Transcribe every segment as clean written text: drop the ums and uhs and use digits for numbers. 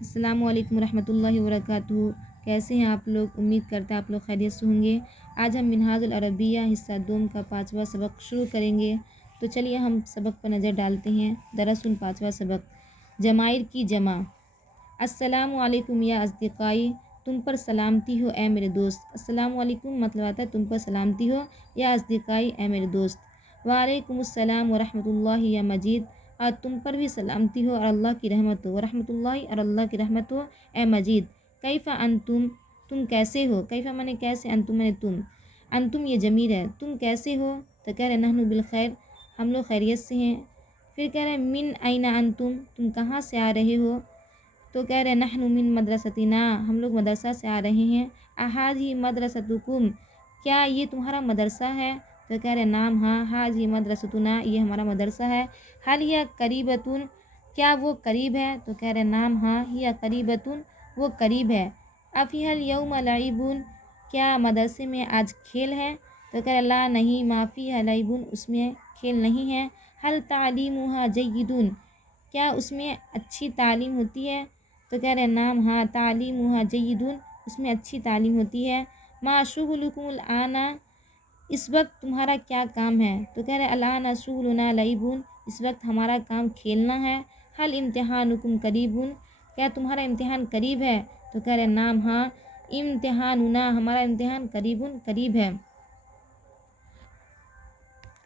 السلام علیکم ورحمۃ اللہ وبرکاتہ۔ کیسے ہیں آپ لوگ؟ امید کرتے ہیں آپ لوگ خیریت سے ہوں گے۔ آج ہم منہاج العربیہ حصہ دوم کا 5واں سبق شروع کریں گے، تو چلیے ہم سبق پر نظر ڈالتے ہیں۔ دراصل 5واں سبق جمائر کی جمع۔ السلام علیکم یا اصدقائی، تم پر سلامتی ہو اے میرے دوست۔ السلام علیکم مطلب آتا ہے تم پر سلامتی ہو، یا اصدقائی اے میرے دوست۔ وعلیکم السلام ورحمۃ اللہ یا مجید، اور تم پر بھی سلامتی ہو اور اللہ کی رحمت ہو، ورحمۃ اللہ اور اللہ کی رحمت ہو اے مجید۔ کیفا انتم، تم کیسے ہو؟ کیفا مانے کیسے، انتم مانے تم، انتم یہ ضمیر ہے، تم کیسے ہو؟ تو کہہ رہے نحن بالخیر، ہم لوگ خیریت سے ہیں۔ پھر کہہ رہے من این انتم، تم کہاں سے آ رہے ہو؟ تو کہہ رہے نحن من مدرستنا، ہم لوگ مدرسہ سے آ رہے ہیں۔ احاذی مدرستکم، کیا یہ تمہارا مدرسہ ہے؟ تو کہہ رہے نام ہاں، حاذی مدرستنا، یہ ہمارا مدرسہ ہے۔ حل یا قریبتن، کیا وہ قریب ہے؟ تو کہہ رہے نام ہاں، یا قریبتن، وہ قریب ہے۔ افی حل یوم لعبن، کیا مدرسے میں آج کھیل ہے؟ تو کہہ رہے لا نہیں، معافی ہے لعبن، اس میں کھیل نہیں ہے۔ حل تعلیمها جیدن، کیا اس میں اچھی تعلیم ہوتی ہے؟ تو کہہ رہے نام ہاں، تعلیمها جیدن، اس میں اچھی تعلیم ہوتی ہے۔ ما شغلکم الآن، اس وقت تمہارا کیا کام ہے؟ تو کہہ رہے الآن شغلنا لعبن، اس وقت ہمارا کام کھیلنا ہے۔ حل امتحانکم قریب، کیا تمہارا امتحان قریب ہے؟ تو کہہ رہے نام ہاں، امتحاننا، ہمارا امتحان قریب ہے۔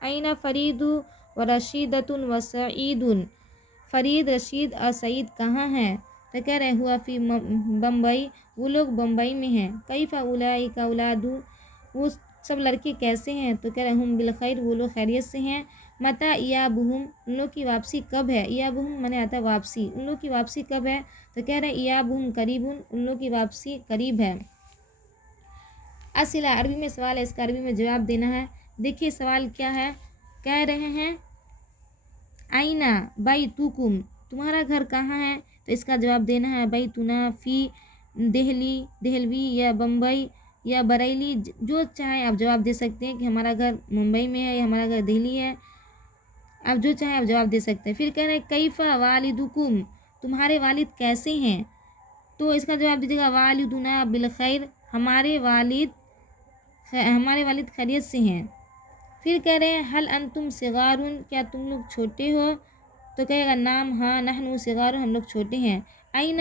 این فرید و رشیدۃ و سعید، فرید، رشید اور سعید کہاں ہیں؟ تو کہہ رہے ہوا فی بمبئی، وہ لوگ بمبئی میں ہیں۔ کیف اولئک اولاد، وہ سب لڑکے کیسے ہیں؟ تو کہہ رہے ہم بالخیر، وہ لوگ خیریت سے ہیں۔ متی ایابہم، ان لوگ کی واپسی کب ہے؟ ایابہم مانے آتا ہے واپسی، ان لوگ کی واپسی کب ہے؟ تو کہہ رہے ایابہم قریب، ان لوگ کی واپسی قریب ہے۔ اسئلہ، عربی میں سوال ہے، اس کا عربی میں جواب دینا ہے۔ دیکھیے سوال کیا ہے، کہہ رہے ہیں این بیتکم، تمہارا گھر کہاں ہے؟ تو اس کا جواب دینا ہے بیتنا فی دہلی، دہلوی یا بمبئی یا بریلی، جو چاہیں آپ جواب دے سکتے ہیں کہ ہمارا گھر ممبئی میں ہے یا ہمارا گھر دہلی ہے، آپ جو چاہیں آپ جواب دے سکتے ہیں۔ پھر کہہ رہے ہیں کیف والدکم، تمہارے والد کیسے ہیں؟ تو اس کا جواب دیجیے گا والدنا بالخیر، ہمارے والد خیریت سے ہیں۔ پھر کہہ رہے ہیں حل انتم صغار، کیا تم لوگ چھوٹے ہو؟ تو کہے گا نام ہاں، نحن صغار، ہم لوگ چھوٹے ہیں۔ این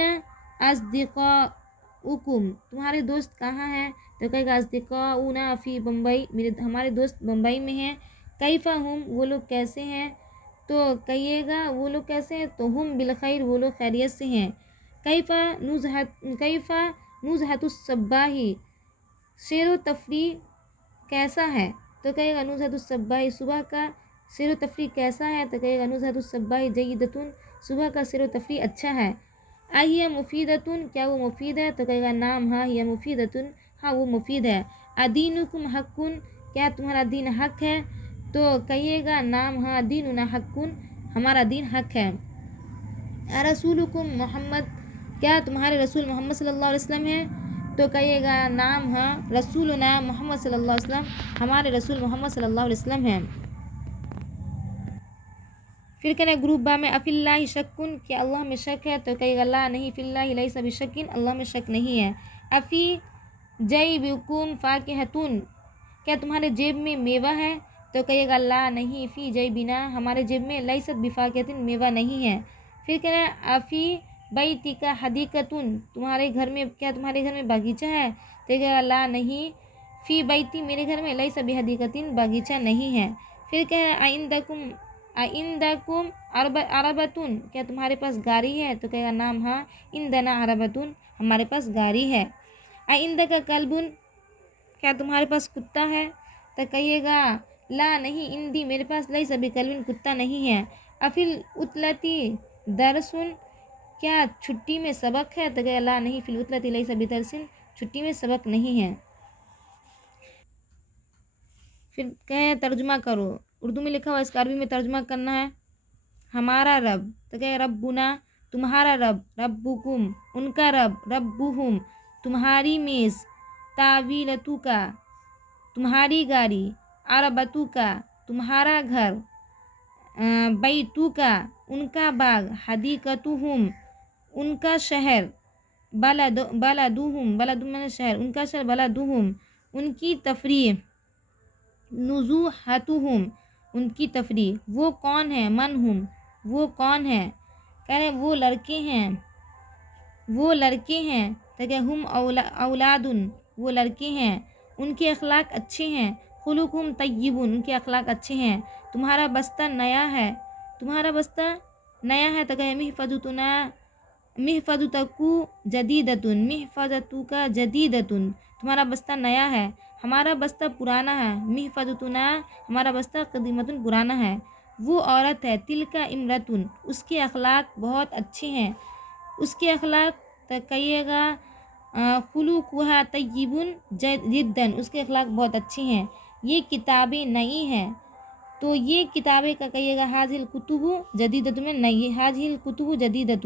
اصدقاؤکم، تمہارے دوست کہاں ہیں؟ تو کہے گا اصدقاؤنا فی بمبئی، ہمارے دوست بمبئی میں ہیں۔ کیف ہم، وہ لوگ کیسے ہیں؟ تو کہیے گا وہ لوگ کیسے ہیں؟ تو ہم بالخیر، وہ لوگ خیریت سے ہیں۔ کیف نزہۃ الصباح، سیر و تفریح کیسا ہے؟ تو کہے گا نزہۃ الصباح، صبح کا سیر و تفریح کیسا ہے؟ تو کہے گا نزہۃ الصباح جیدۃ، صبح کا سیر و تفریح اچھا ہے۔ اہی مفیدۃ، کیا وہ مفید ہے؟ تو کہے گا نام ہاں، ہی مفیدۃ، ہاں وہ مفید ہے۔ ادینکم حق، کیا تمہارا دین حق ہے؟ تو کہیے گا نام ہاں، دیننا حق، ہمارا دین حق ہے۔ رسولکم محمد، کیا تمہارے رسول محمد صلی اللہ علیہ وسلم ہیں؟ تو کہیے گا نام ہاں، رسولنا محمد صلی اللہ علیہ وسلم، ہمارے رسول محمد صلی اللہ علیہ وسلم ہیں۔ پھر کہنا گروپ با میں افی اللہ شکن، کیا اللہ میں شک ہے؟ تو کہے گا لا نہیں، فی اللہ لیس بشکن، اللہ میں شک نہیں ہے۔ افی جیبکم فاکہۃ، کیا تمہارے جیب میں میوہ ہے؟ تو کہے گا لا نہیں، فی جیبنا، ہمارے جیب میں لیست بفاکہۃ، میوہ نہیں ہے۔ پھر کہنا افی بیتک حدیقۃ، تمہارے گھر میں، کیا تمہارے گھر میں باغیچہ ہے؟ تو کہے گا لا نہیں، فی بیتی، میرے گھر میں لیس بحدیقۃ، باغیچہ نہیں ہے۔ پھر کہنا عندکم عربۃ، کیا تمہارے پاس گاڑی ہے؟ تو کہے گا نام ہاں، عندنا عربۃ، ہمارے پاس گاڑی ہے۔ عندک کلب، کیا تمہارے پاس کتا ہے؟ تو کہیے گا لا نہیں، عندی، میرے پاس لیس بکلب، کتا نہیں ہے۔ افی العطلۃ درس، کیا چھٹی میں سبق ہے؟ تو کہے گا لا نہیں، فی العطلۃ لیس بدرس، چھٹی میں سبق نہیں ہے۔ پھر کہیں ترجمہ کرو، اردو میں لکھا ہوا اس کا عربی میں ترجمہ کرنا ہے۔ ہمارا رب، تو کہ ربنا، تمہارا رب، ربکم، ان کا رب، ربہم، تمہاری میز، طاولتو کا، تمہاری گاڑی، عربتو کا، تمہارا گھر، بیتو کا، ان کا باغ، حدیقتہم، ان کا شہر، بلدوہم میں شہر، ان کا شہر بلدوہم، ان کی تفریح، نزوحتہم، ان کی تفریح، وہ کون ہے، من ہم، وہ کون ہے، کہہ رہے ہیں وہ لڑکے ہیں تو کہ ہم اولادن، وہ لڑکے ہیں، ان کے اخلاق اچھے ہیں، خلقہم طیبون، ان کے اخلاق اچھے ہیں، تمہارا بستہ نیا ہے، تو کہ محفظتکو جدیدتن، محفظتک جدیدتن، تمہارا بستہ نیا ہے، ہمارا بستہ پرانا ہے، محفظتنا، ہمارا بستہ قدیمتن، پرانا ہے، وہ عورت ہے، تلک امرتن، اس کے اخلاق بہت اچھے ہیں، اس کے اخلاق تو کہیے گا خلوقہا طیبن جداً، اس کے اخلاق بہت اچھے ہیں، یہ کتابیں نئی ہیں، تو یہ کتابیں کا کہیے گا حاذی الکتب جدیدۃ میں نئی، حاذی الکتب جدیدۃ،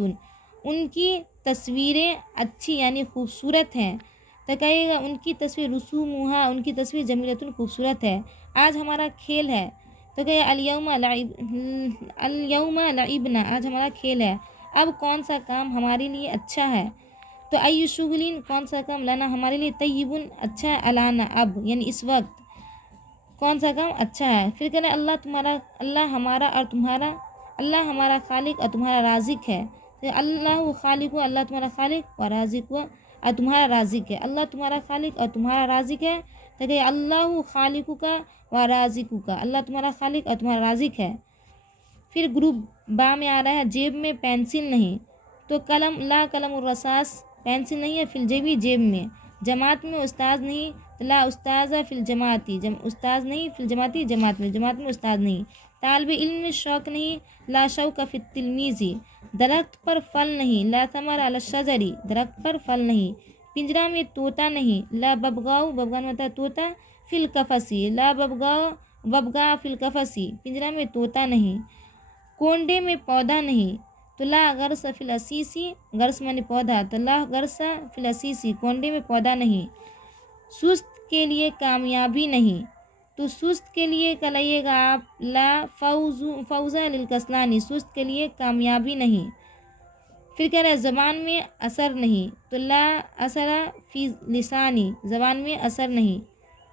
ان کی تصویریں اچھی یعنی خوبصورت ہیں، تو کہیے گا ان کی تصویر رسومہا، ان کی تصویر جمیلۃ، خوبصورت ہے، آج ہمارا کھیل ہے، تو کہ الیوم لعبنا، آج ہمارا کھیل ہے، اب کون سا کام ہمارے لیے اچھا ہے، تو ای شغلین، کون سا کام، لنا، ہمارے لیے، طیبن، اچھا ہے، الانا، اب یعنی اس وقت کون سا کام اچھا ہے، پھر کہنا اللہ ہمارا اور تمہارا، اللہ ہمارا خالق اور تمہارا رازق ہے، اللہ خالق، اللہ تمہارا خالق، و رازق، اور تمہارا رازق ہے، اللہ تمہارا خالق اور تمہارا رازق ہے، تو کہ اللہ خالق کا و رازق کا، اللہ تمہارا خالق اور تمہارا رازق ہے۔ پھر گروپ با میں آ رہا ہے جیب میں پینسل نہیں، تو قلم، لا قلم الرصاص، پینسل نہیں ہے فی الجیبی، جیب میں، جماعت میں استاذ نہیں، لا استاذ فی الجماعتی، استاذ نہیں فی الجماعتی، جماعت میں استاذ نہیں، طالب علم میں شوق نہیں، لا شوق فی التلمیذ، درخت پر پھل نہیں، لا ثمر علی الشجر، درخت پر پھل نہیں، پنجرہ میں طوطا نہیں، لا ببغاء، ببغاء ہوتا ہے طوطا، فی القفص، لا ببغاء فی القفص، پنجرہ میں طوطا نہیں، کونڈے میں پودا نہیں، تو لا غرس فی العسیسی، غرس معنی پودا، تو لا غرس فی العسیسی، کونڈے میں پودا نہیں، سست کے لیے کامیابی نہیں، تو سست کے لیے کہیے گا آپ لا فوز للکسلانی، سست کے لیے کامیابی نہیں، پھر کہہ رہا ہے زبان میں اثر نہیں، تو لا اثر فی لسانی، زبان میں اثر نہیں،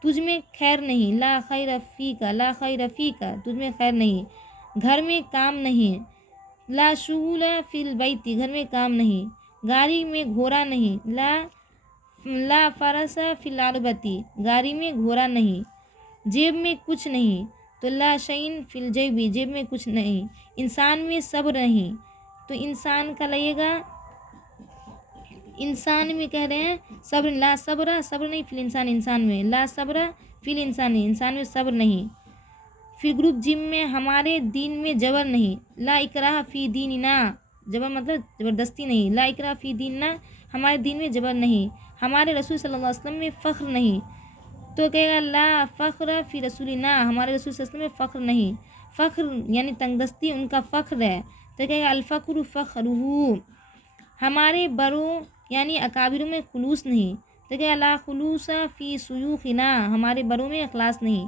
تجھ میں خیر نہیں، لا خیر فیک، لا خیر فیک، تجھ میں خیر نہیں، گھر میں کام نہیں، لا شغل فی البیت، گھر میں کام نہیں، گاڑی میں گھوڑا نہیں، لا فرس فی العربتی، گاڑی میں گھوڑا نہیں، جیب میں کچھ نہیں، تو لا شیء فی الجیب، جیب میں کچھ نہیں، انسان میں صبر نہیں، تو انسان کا لگے گا، انسان میں کہہ رہے ہیں صبر، لا صبر، صبر نہیں فی الانسان، انسان میں، لا صبر فی الانسان، انسان میں صبر نہیں، پھر گروپ جم میں ہمارے دین میں جبر نہیں، لا اکراہ فی دیننا، جبر مطلب زبردستی نہیں، لا اکراہ فی دیننا، ہمارے دین میں جبر نہیں، ہمارے رسول صلی اللہ علیہ وسلم میں فخر نہیں، تو کہے گا لا فخر فی رسولنا، ہمارے رسول صلی اللہ علیہ وسلم میں فخر نہیں، فخر یعنی تنگدستی ان کا فخر ہے، تو کہے گا الفقر فخرہ، ہمارے بڑوں یعنی اکابروں میں خلوص نہیں، تو کہے گا لا خلوص فی شیوخنا، ہمارے بڑوں میں اخلاص نہیں،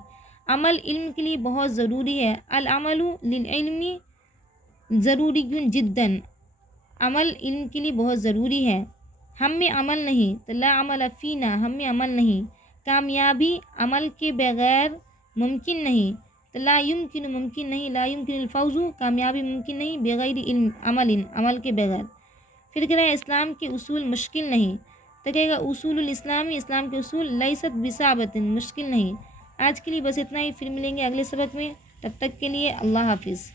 عمل علم کے لیے بہت ضروری ہے، العمل للعلم ضروری جدا، عمل علم کے لیے بہت ضروری ہے، ہم میں عمل نہیں، تو لا عمل فینا، ہم میں عمل نہیں، کامیابی عمل کے بغیر ممکن نہیں، تو لا یمکن، ممکن نہیں، لا یمکن الفوز، کامیابی ممکن نہیں، بغیر علم، عمل کے بغیر، پھر کہہ رہا ہے اسلام کے اصول مشکل نہیں، تو کہے گا اصول الاسلامی، اسلام کے اصول لیست بصعبۃ، مشکل نہیں۔ آج کے لیے بس اتنا ہی، پھر ملیں گے اگلے سبق میں، تب تک کے لیے اللہ حافظ۔